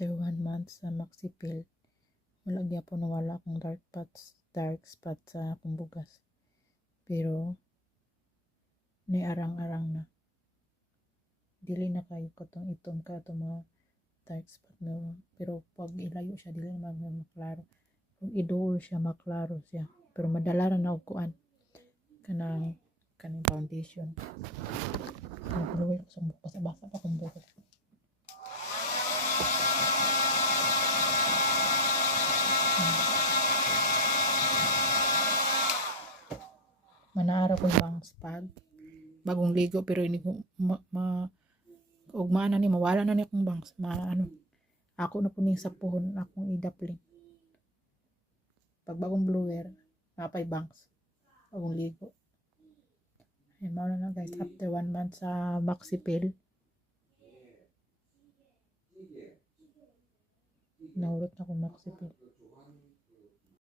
after 1 month sa Maxipil, wala gyapon nawala akong dark spots sa akong bugas. Pero ni arang-arang na. Dili na kayo katong itom ka itong mga dark spot mo. Pero pag ilayo siya, dili na maklaro. Pag iduol siya, maklaro siya. Pero madala na og kuan kanang foundation. Nagluwi ko sa bukas, basa pa kung bukas. Manaara ko bangs pag bagong ligo, pero ini ko ugma na ni mawala na ni akong bangs. Ako na po ning sapuhon akong idapling. Pag bagong blower, napay bangs. Bagong ligo. Ay, mao na guys, after 1 month sa Maxipil. Naurot na akong Maxipil.